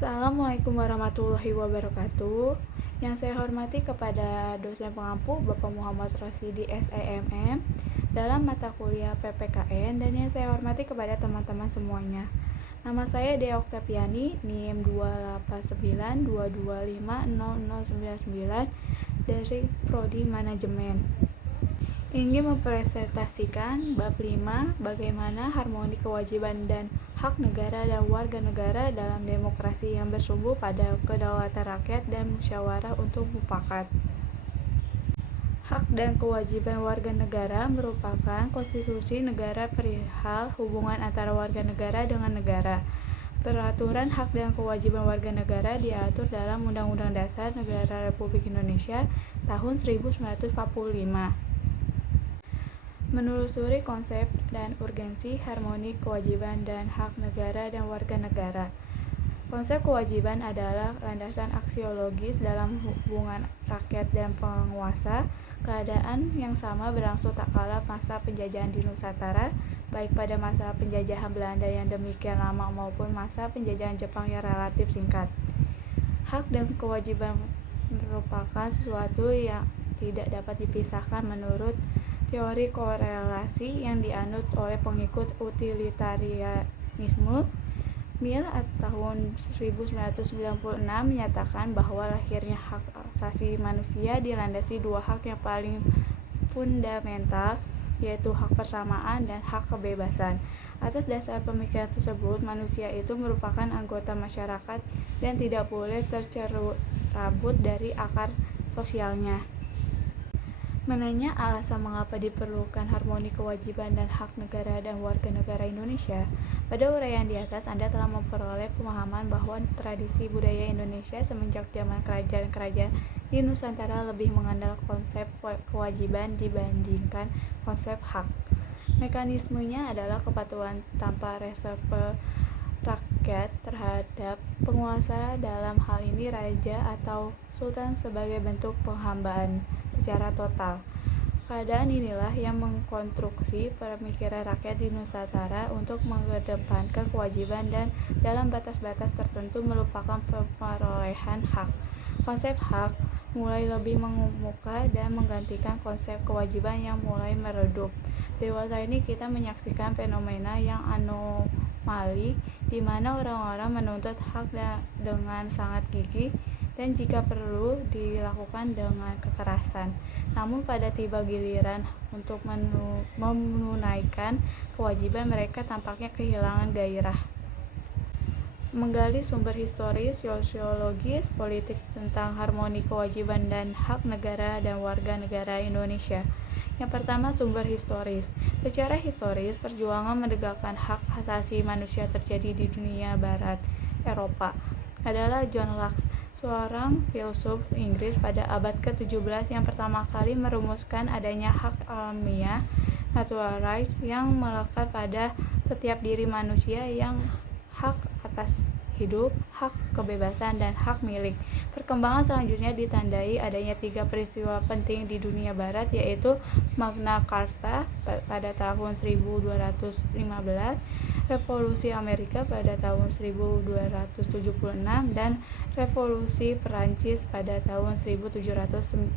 Assalamualaikum warahmatullahi wabarakatuh. Yang saya hormati kepada dosen pengampu Bapak Muhammad Rasidi SEMM dalam mata kuliah PPKN, dan yang saya hormati kepada teman-teman semuanya. Nama saya Dea Oktaviani, NIM 28922500099 dari Prodi Manajemen. Ingin mempresentasikan bab 5, bagaimana harmoni kewajiban dan hak negara dan warga negara dalam demokrasi yang bersumber pada kedaulatan rakyat dan musyawarah untuk mufakat. Hak dan kewajiban warga negara merupakan konstitusi negara perihal hubungan antara warga negara dengan negara. Peraturan hak dan kewajiban warga negara diatur dalam Undang-Undang Dasar Negara Republik Indonesia tahun 1945. Menelusuri konsep dan urgensi harmoni kewajiban dan hak negara dan warga negara. Konsep kewajiban adalah landasan aksiologis dalam hubungan rakyat dan penguasa. Keadaan yang sama berlangsung tak kala masa penjajahan di Nusantara, baik pada masa penjajahan Belanda yang demikian lama maupun masa penjajahan Jepang yang relatif singkat. Hak dan kewajiban merupakan sesuatu yang tidak dapat dipisahkan menurut teori korelasi yang dianut oleh pengikut utilitarianisme. Mill tahun 1996 menyatakan bahwa lahirnya hak asasi manusia dilandasi dua hak yang paling fundamental, yaitu hak persamaan dan hak kebebasan. Atas dasar pemikiran tersebut, manusia itu merupakan anggota masyarakat dan tidak boleh tercerabut dari akar sosialnya. Menanya alasan mengapa diperlukan harmoni kewajiban dan hak negara dan warga negara Indonesia. Pada uraian di atas, Anda telah memperoleh pemahaman bahwa tradisi budaya Indonesia semenjak zaman kerajaan-kerajaan di Nusantara lebih mengenal konsep kewajiban dibandingkan konsep hak. Mekanismenya adalah kepatuhan tanpa reserve rakyat terhadap penguasa, dalam hal ini raja atau sultan, sebagai bentuk penghambaan secara total. Keadaan inilah yang mengkonstruksi pemikiran rakyat di Nusantara untuk mengedepankan kewajiban dan dalam batas-batas tertentu melupakan perolehan hak. Konsep hak mulai lebih mengemuka dan menggantikan konsep kewajiban yang mulai meredup. Dewasa ini kita menyaksikan fenomena yang anomali, di mana orang-orang menuntut hak dengan sangat gigih dan jika perlu dilakukan dengan kekerasan. Namun pada tiba giliran untuk menunaikan kewajiban, mereka tampaknya kehilangan gairah. Menggali sumber historis, sosiologis, politik tentang harmoni kewajiban dan hak negara dan warga negara Indonesia. Yang pertama, sumber historis. Secara historis, perjuangan menegakkan hak asasi manusia terjadi di dunia barat Eropa. Adalah John Locke, seorang filsuf Inggris pada abad ke-17 yang pertama kali merumuskan adanya hak alamiah, natural rights, yang melekat pada setiap diri manusia, yang hak atas hidup, hak kebebasan, dan hak milik. Perkembangan selanjutnya ditandai adanya 3 peristiwa penting di dunia barat, yaitu Magna Carta pada tahun 1215, Revolusi Amerika pada tahun 1276, dan Revolusi Perancis pada tahun 1789.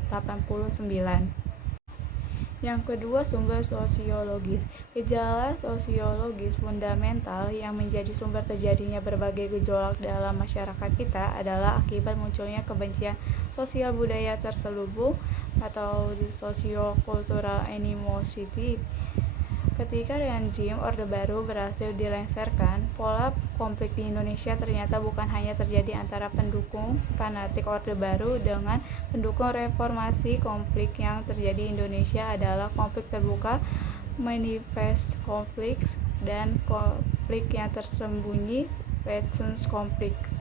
Yang kedua, sumber sosiologis. Gejala sosiologis fundamental yang menjadi sumber terjadinya berbagai gejolak dalam masyarakat kita adalah akibat munculnya kebencian sosial budaya terselubung atau socio-cultural animosity. Ketika rezim Orde Baru berhasil dilengsarkan, pola konflik di Indonesia ternyata bukan hanya terjadi antara pendukung fanatik Orde Baru dengan pendukung reformasi. Konflik yang terjadi di Indonesia adalah konflik terbuka, manifest conflicts, dan konflik yang tersembunyi, latent conflicts.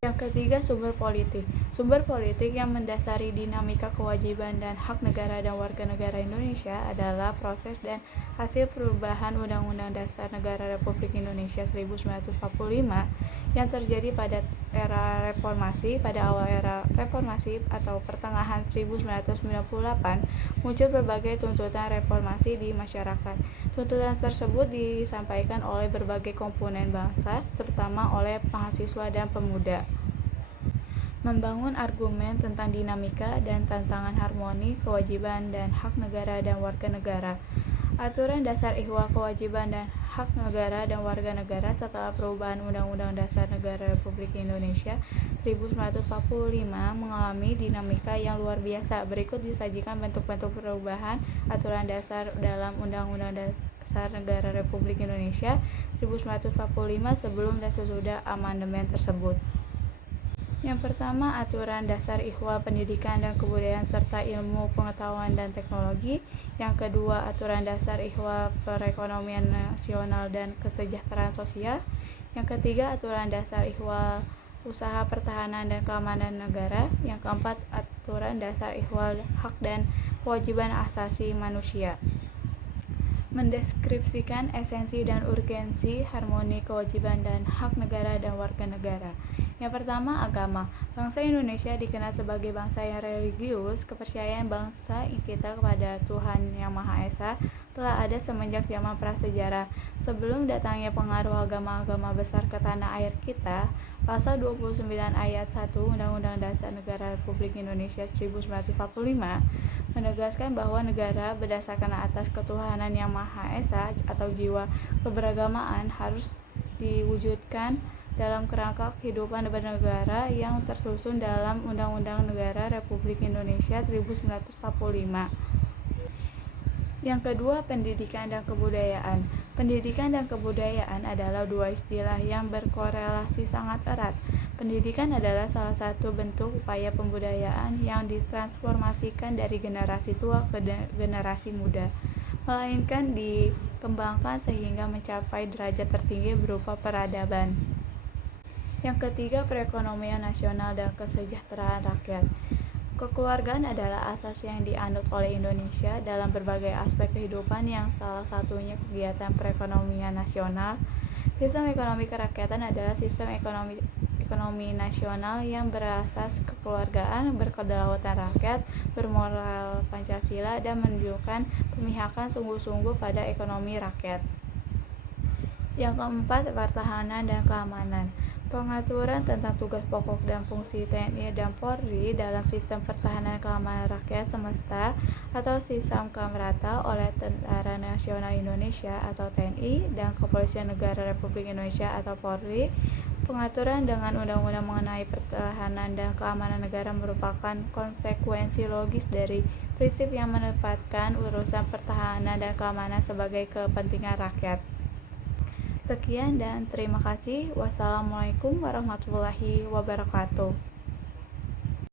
Yang ketiga, sumber politik. Sumber politik yang mendasari dinamika kewajiban dan hak negara dan warga negara Indonesia adalah proses dan hasil perubahan Undang-Undang Dasar Negara Republik Indonesia 1945 yang terjadi pada era reformasi. Pada awal era reformasi atau pertengahan 1998, muncul berbagai tuntutan reformasi di masyarakat. Tuntutan tersebut disampaikan oleh berbagai komponen bangsa, terutama oleh mahasiswa dan pemuda. Membangun argumen tentang dinamika dan tantangan harmoni kewajiban dan hak negara dan warga negara. Aturan dasar ihwal kewajiban dan hak negara dan warga negara setelah perubahan Undang-Undang Dasar Negara Republik Indonesia 1945 mengalami dinamika yang luar biasa. Berikut disajikan bentuk-bentuk perubahan aturan dasar dalam Undang-Undang Dasar Negara Republik Indonesia 1945 sebelum dan sesudah amandemen tersebut. Yang pertama, aturan dasar ihwal pendidikan dan kebudayaan serta ilmu pengetahuan dan teknologi. Yang kedua, aturan dasar ihwal perekonomian nasional dan kesejahteraan sosial. Yang ketiga, aturan dasar ihwal usaha pertahanan dan keamanan negara. Yang keempat, aturan dasar ihwal hak dan kewajiban asasi manusia. Mendeskripsikan esensi dan urgensi harmoni kewajiban dan hak negara dan warga negara. Yang pertama, agama. Bangsa Indonesia dikenal sebagai bangsa yang religius. Kepercayaan bangsa kita kepada Tuhan Yang Maha Esa telah ada semenjak zaman prasejarah. Sebelum datangnya pengaruh agama-agama besar ke tanah air kita, Pasal 29 ayat 1 Undang-Undang Dasar Negara Republik Indonesia 1945 menegaskan bahwa negara berdasarkan atas ketuhanan Yang Maha Esa atau jiwa keberagamaan harus diwujudkan dalam kerangka kehidupan bernegara yang tersusun dalam Undang-Undang Negara Republik Indonesia 1945. Yang kedua, pendidikan dan kebudayaan. Pendidikan dan kebudayaan adalah dua istilah yang berkorelasi sangat erat. Pendidikan adalah salah satu bentuk upaya pembudayaan yang ditransformasikan dari generasi tua ke generasi muda, melainkan dikembangkan sehingga mencapai derajat tertinggi berupa peradaban. Yang ketiga, perekonomian nasional dan kesejahteraan rakyat. Kekeluargaan adalah asas yang dianut oleh Indonesia dalam berbagai aspek kehidupan, yang salah satunya kegiatan perekonomian nasional. Sistem ekonomi kerakyatan adalah sistem ekonomi nasional yang berasas kekeluargaan, berkedaulatan rakyat, bermoral Pancasila, dan menunjukkan pemihakan sungguh-sungguh pada ekonomi rakyat. Yang keempat, pertahanan dan keamanan. Pengaturan tentang tugas pokok dan fungsi TNI dan Polri dalam sistem pertahanan keamanan rakyat semesta atau sistem Kamrata oleh Tentara Nasional Indonesia atau TNI dan Kepolisian Negara Republik Indonesia atau Polri. Pengaturan dengan undang-undang mengenai pertahanan dan keamanan negara merupakan konsekuensi logis dari prinsip yang menempatkan urusan pertahanan dan keamanan sebagai kepentingan rakyat. Sekian dan terima kasih. Wassalamualaikum warahmatullahi wabarakatuh.